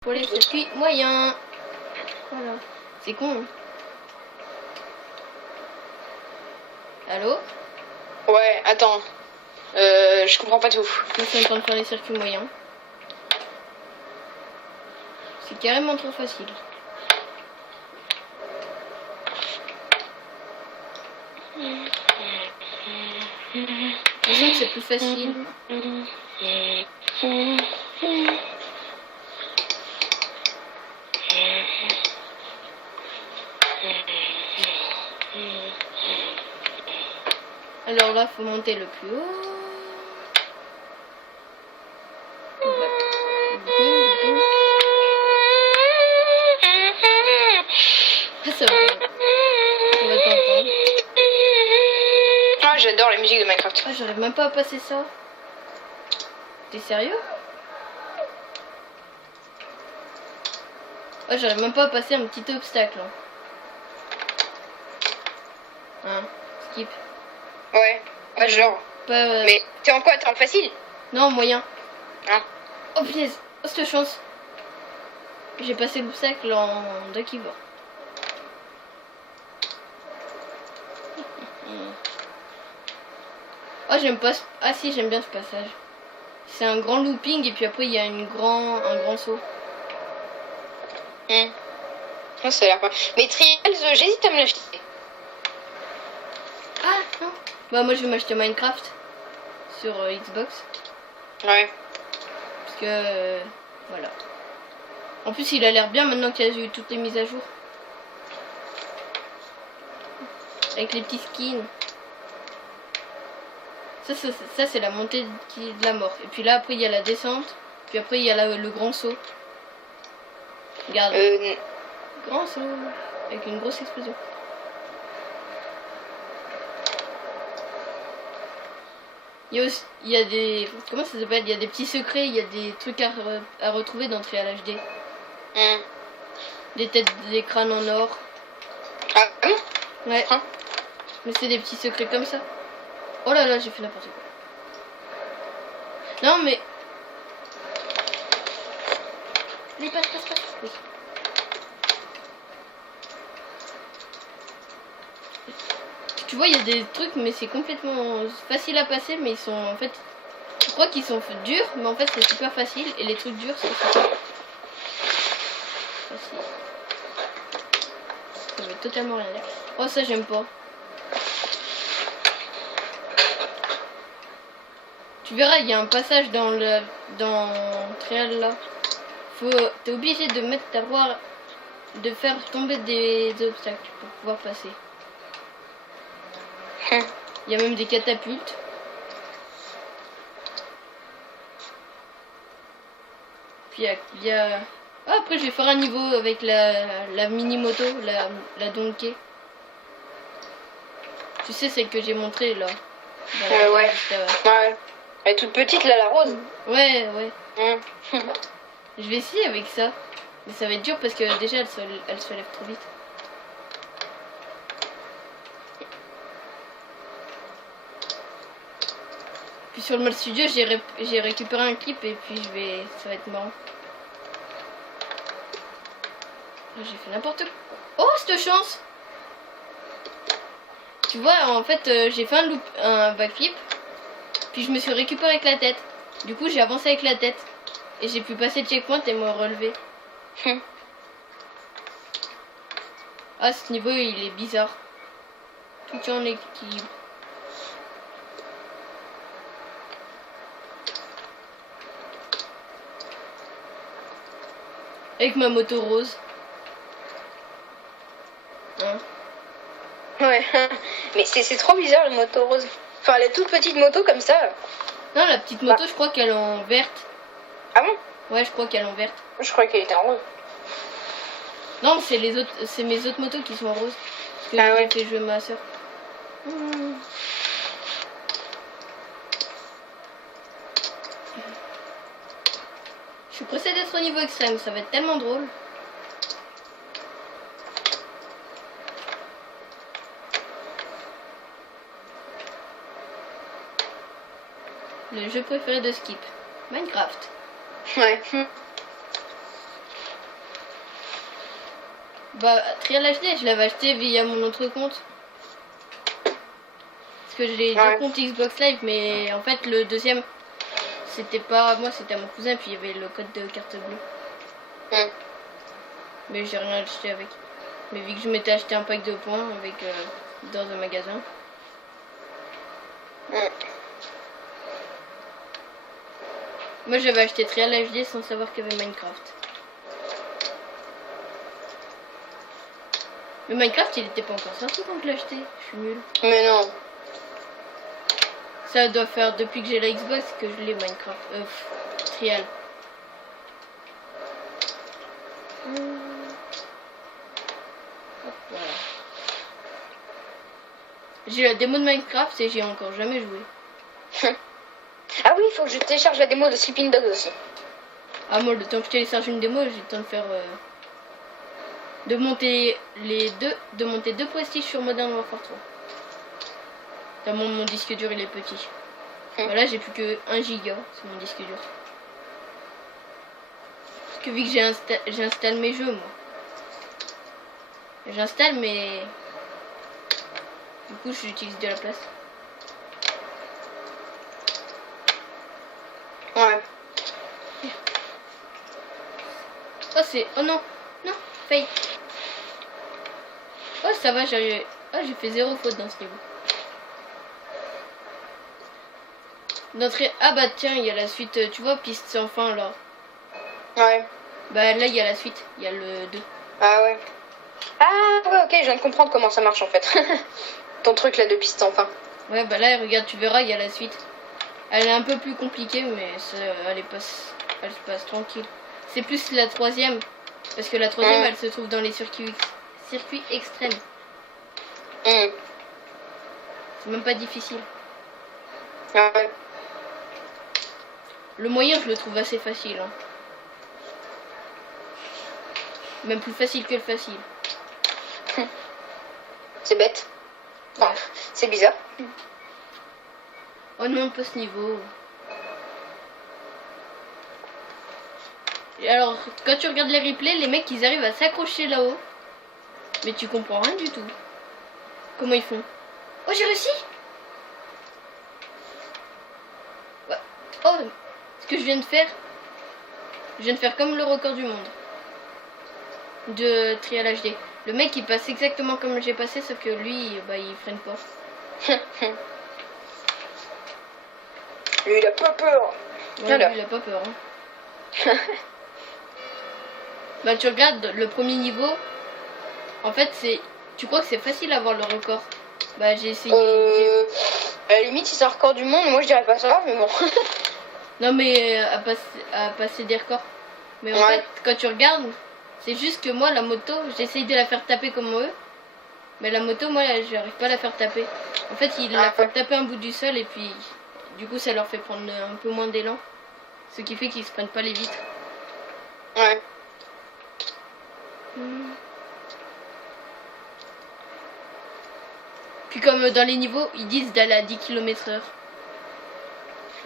Pour les circuits moyens. Voilà. C'est con. Hein. Allô? Ouais, attends. Je comprends pas tout. Je suis en train de faire les circuits moyens. C'est carrément trop facile. Disons que c'est plus facile. Alors là, faut monter le plus haut. Ça va. On va t'entendre. Ah, j'adore la musique de Minecraft. Ah, j'arrive même pas à passer ça. T'es sérieux? Ah, j'arrive même pas à passer un petit obstacle. Hein, skip. Ouais, genre. Pas, Mais t'es en quoi? T'es en facile? Non, moyen. Ah. Oh punaise, oh cette chance. J'ai passé l'obstacle en Ducky-Bord. Oh j'aime pas. Ah si, j'aime bien ce passage. C'est un grand looping et puis après il y a un grand saut. Ça a l'air pas. Mais Trials, j'hésite à me l'acheter. Ah non. Bah moi je vais m'acheter Minecraft sur Xbox. Ouais. Parce que voilà. En plus il a l'air bien maintenant qu'il y a eu toutes les mises à jour. Avec les petits skins. Ça c'est la montée de la mort. Et puis là après il y a la descente. Puis après il y a le grand saut. Regarde. Grand saut. Avec une grosse explosion. Il y a des... Comment ça s'appelle? Il y a des petits secrets. Il y a des trucs à retrouver dans Trial HD. Des têtes, des crânes en or. Ah bon? Ouais. Mais c'est des petits secrets comme ça. Oh là là, j'ai fait n'importe quoi. Non mais... Oui, passe. Oui. Tu vois, il y a des trucs, mais c'est complètement facile à passer, mais ils sont en fait... Je crois qu'ils sont durs, mais en fait c'est super facile. Et les trucs durs, c'est super facile. Ça veut totalement rien dire. Oh, ça j'aime pas. Tu verras, il y a un passage dans Trial là. T'es obligé de mettre ta voie, de faire tomber des obstacles pour pouvoir passer. Il y a même des catapultes. Puis il y a... Ah, après je vais faire un niveau avec la mini moto, la Donkey. Tu sais celle que j'ai montrée là. Ouais. Ouais. Elle est toute petite là, la rose. Ouais. Je vais essayer avec ça. Mais ça va être dur parce que déjà elle se lève trop vite. Puis sur le mode studio j'ai récupéré un clip et puis ça va être marrant. J'ai fait n'importe quoi. Oh cette chance! Tu vois en fait j'ai fait un backflip. Puis je me suis récupéré avec la tête. Du coup j'ai avancé avec la tête. Et j'ai pu passer le checkpoint et me relever. Ah ce niveau il est bizarre. Tout est en équilibre. Avec ma moto rose. Hein? Ouais. Mais c'est trop bizarre les motos roses. Enfin les toutes petites motos comme ça. Non la petite moto je crois qu'elle est en verte. Ah bon? Ouais je crois qu'elle est en verte. Je croyais qu'elle était en rose. Non c'est mes autres motos qui sont en rose. Parce que j'ai fait jouer ma soeur. Je suis pressée d'être au niveau extrême, ça va être tellement drôle. Le jeu préféré de Skip, Minecraft. Ouais. Bah, Trial HD, je l'avais acheté via mon autre compte. Parce que j'ai deux comptes Xbox Live, mais en fait, le deuxième, c'était pas moi, c'était à mon cousin, puis il y avait le code de carte bleue. Mais j'ai rien acheté avec. Mais vu que je m'étais acheté un pack de points avec dans un magasin. Moi, j'avais acheté Trial HD sans savoir qu'il y avait Minecraft. Mais Minecraft, il était pas encore sorti quand je l'ai acheté. Je suis nulle. Mais non. Ça doit faire depuis que j'ai la Xbox que je l'ai Minecraft. Trial. Hop, voilà. J'ai la démo de Minecraft et j'y ai encore jamais joué. Ah oui, il faut que je télécharge la démo de Sleeping Dogs aussi. Ah moi, le temps que je télécharge une démo, j'ai le temps de faire... de monter deux prestiges sur Modern Warfare 3. Mon disque dur il est petit. Voilà, j'ai plus que 1 giga sur mon disque dur. Parce que vu que j'installe mes jeux, moi. J'installe, mais du coup j'utilise de la place. Ouais. Oh c'est... Oh non. Non, fail. Oh ça va, j'ai fait 0 faute dans ce niveau. D'entrée... Ah bah tiens, il y a la suite, tu vois, piste sans fin là. Ouais. Bah là il y a la suite, il y a le 2. Ah ouais. Ah ouais, ok, je viens de comprendre comment ça marche en fait. Ton truc là de piste sans fin. Ouais bah là regarde, tu verras, il y a la suite. Elle est un peu plus compliquée mais elle se passe tranquille. C'est plus la troisième, parce que la troisième elle se trouve dans les circuits extrêmes. C'est même pas difficile. Ouais. Le moyen je le trouve assez facile. Hein. Même plus facile que le facile. C'est bête. Enfin, c'est bizarre. Oh non, pas ce niveau. Et alors, quand tu regardes les replays, les mecs ils arrivent à s'accrocher là-haut. Mais tu comprends rien du tout. Comment ils font? Oh, j'ai réussi! Ouais. Oh, ce que je viens de faire comme le record du monde de Trial HD. Le mec il passe exactement comme j'ai passé, sauf que lui bah il freine pas. Lui il a pas peur. Ouais, lui, il a pas peur. Hein. Bah tu regardes le premier niveau. En fait c'est... Tu crois que c'est facile d'avoir le record? Bah j'ai essayé. À la limite si c'est un record du monde, moi je dirais pas ça, mais bon. Non mais à passer des records. Mais en fait quand tu regardes, c'est juste que moi la moto, j'essaye de la faire taper comme eux. Mais la moto moi j'arrive pas à la faire taper. En fait il la fait taper un bout du sol et puis du coup ça leur fait prendre un peu moins d'élan. Ce qui fait qu'ils se prennent pas les vitres. Ouais. Puis comme dans les niveaux, ils disent d'aller à 10 km/h.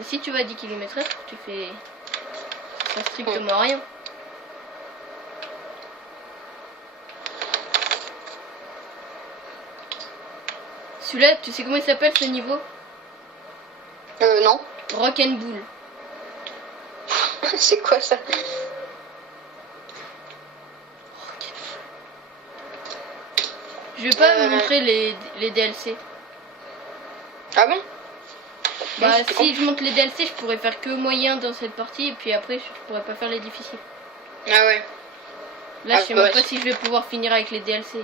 Et si tu vas à 10 km/h, tu fais... Ça sert strictement rien. Celui-là, tu sais comment il s'appelle ce niveau? Non. Rock and Bull. C'est quoi ça? Je vais pas vous montrer les DLC. Ah bon? Bah si je montre les DLC, je pourrais faire que moyen dans cette partie et puis après je pourrais pas faire les difficiles. Ah ouais. Là je sais même pas si je vais pouvoir finir avec les DLC.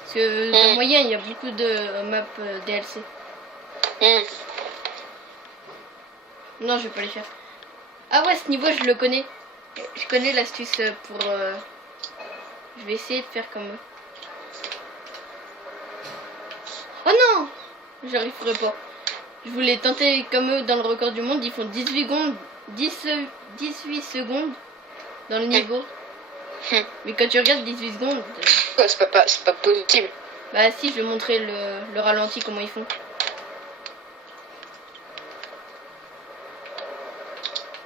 Parce que dans moyen il y a beaucoup de maps DLC. Non je vais pas les faire. Ah ouais ce niveau je le connais. Je connais l'astuce pour... Je vais essayer de faire comme eux. Oh non! J'arriverai pas. Je voulais tenter comme eux dans le record du monde. Ils font 18 secondes dans le niveau. Mais quand tu regardes 18 secondes... c'est pas possible. Bah si, je vais montrer le ralenti, comment ils font.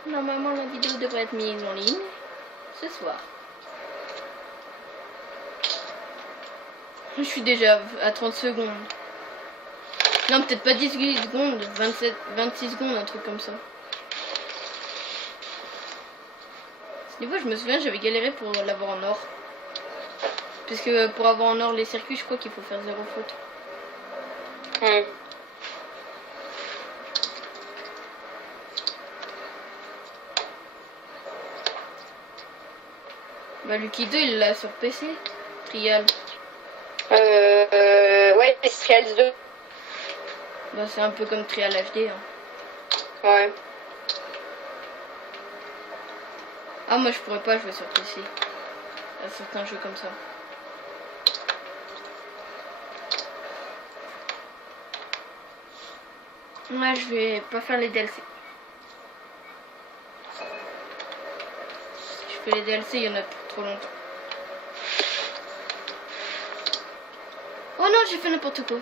Normalement la vidéo devrait être mise en ligne ce soir. Je suis déjà à 30 secondes. Non, peut-être pas 18 secondes, 27, 26 secondes, un truc comme ça. Ce niveau, je me souviens, j'avais galéré pour l'avoir en or. Parce que pour avoir en or les circuits, je crois qu'il faut faire 0 faute. Bah, Lucky 2, il l'a sur PC. Trial. Ouais, c'est Trials 2. Bah, c'est un peu comme Trial HD. Hein. Ouais. Ah, moi, je pourrais pas jouer sur PC. À certains jeux comme ça. Moi, je vais pas faire les DLC. Je fais les DLC, il y en a pour trop longtemps. Oh non, j'ai fait n'importe quoi.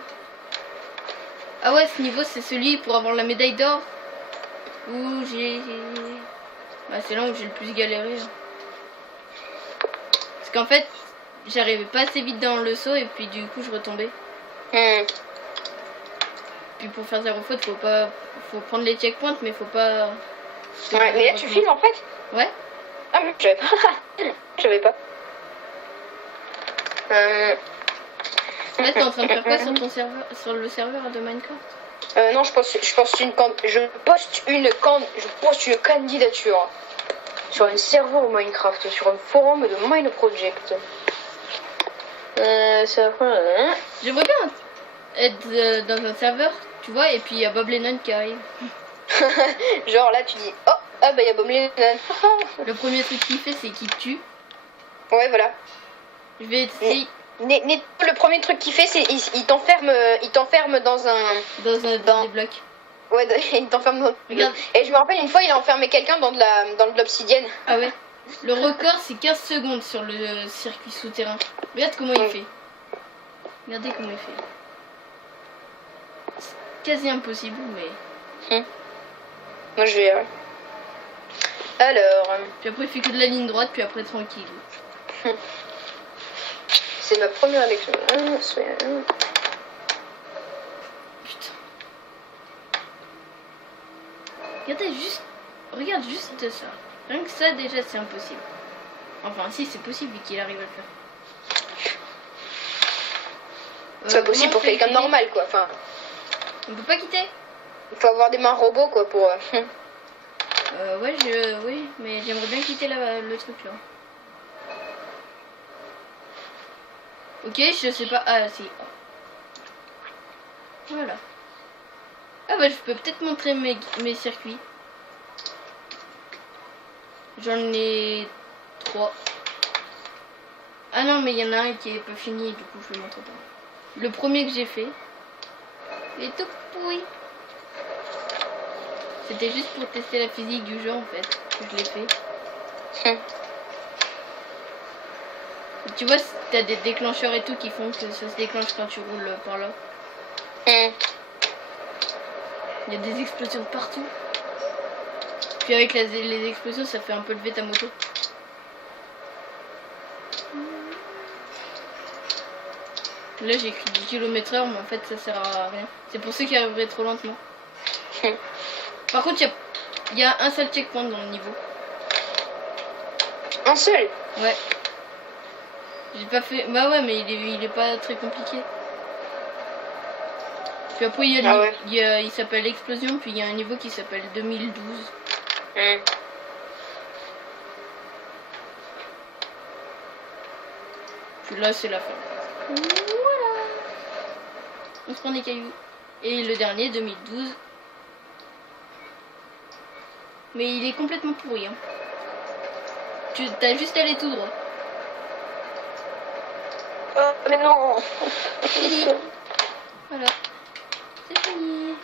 Ah ouais, ce niveau, c'est celui pour avoir la médaille d'or. Où j'ai... Bah, c'est là où j'ai le plus galéré. Hein. Parce qu'en fait, j'arrivais pas assez vite dans le saut et puis du coup, je retombais. Puis pour faire 0 faute, faut prendre les checkpoints, mais faut pas... Ouais, mais là, tu filmes en fait? Ouais. Ah, mais je savais pas. Je savais pas. Là, t'es en train de faire quoi sur ton serveur, sur le serveur de Minecraft? Non, je poste une candidature sur un serveur Minecraft, sur un forum de Mineproject. J'aimerais bien être dans un serveur, tu vois, et puis il y a Bob Lennon qui arrive. Genre là, tu dis, oh, ah bah il y a Bob Lennon. Le premier truc qu'il fait, c'est qu'il te tue. Ouais, voilà. Je vais essayer. Le premier truc qu'il fait, c'est il t'enferme dans un... Dans des blocs. Ouais, il t'enferme dans... Regarde. Et je me rappelle, une fois, il a enfermé quelqu'un dans de l'obsidienne. Ah ouais. Le record, c'est 15 secondes sur le circuit souterrain. Regarde comment il fait. Regardez comment il fait. C'est quasi impossible, mais... Moi, je vais... Alors... Puis après, il fait que de la ligne droite, puis après, tranquille. C'est ma première élection. Putain. Regarde juste ça. Rien que ça, déjà, c'est impossible. Enfin, si, c'est possible, vu qu'il arrive à le faire. C'est possible pour quelqu'un de normal, quoi. Enfin, on peut pas quitter. il faut avoir des mains robots, quoi, pour... Ouais, oui, mais j'aimerais bien quitter le truc, là. Ok, je sais pas. Ah, si. Voilà. Ah bah, je peux peut-être montrer mes circuits. J'en ai 3. Ah non, mais il y en a un qui est pas fini, du coup, je le montre pas. Le premier que j'ai fait, il est tout pourri. C'était juste pour tester la physique du jeu, en fait, que je l'ai fait. Tu vois, t'as des déclencheurs et tout qui font que ça se déclenche quand tu roules par là. Il y a des explosions de partout. Puis avec les explosions, ça fait un peu lever ta moto. Là, j'ai écrit 10 km/h, mais en fait, ça sert à rien. C'est pour ceux qui arriveraient trop lentement. Par contre, il y a un seul checkpoint dans le niveau. Un seul? Ouais. J'ai pas fait... Bah ouais, mais il est pas très compliqué. Puis après, il s'appelle Explosion, puis il y a un niveau qui s'appelle 2012. Puis là, c'est la fin. Voilà. On se prend des cailloux. Et le dernier, 2012. Mais il est complètement pourri. Hein. T'as juste à aller tout droit. Oh, mais non. Fini. Voilà. C'est fini.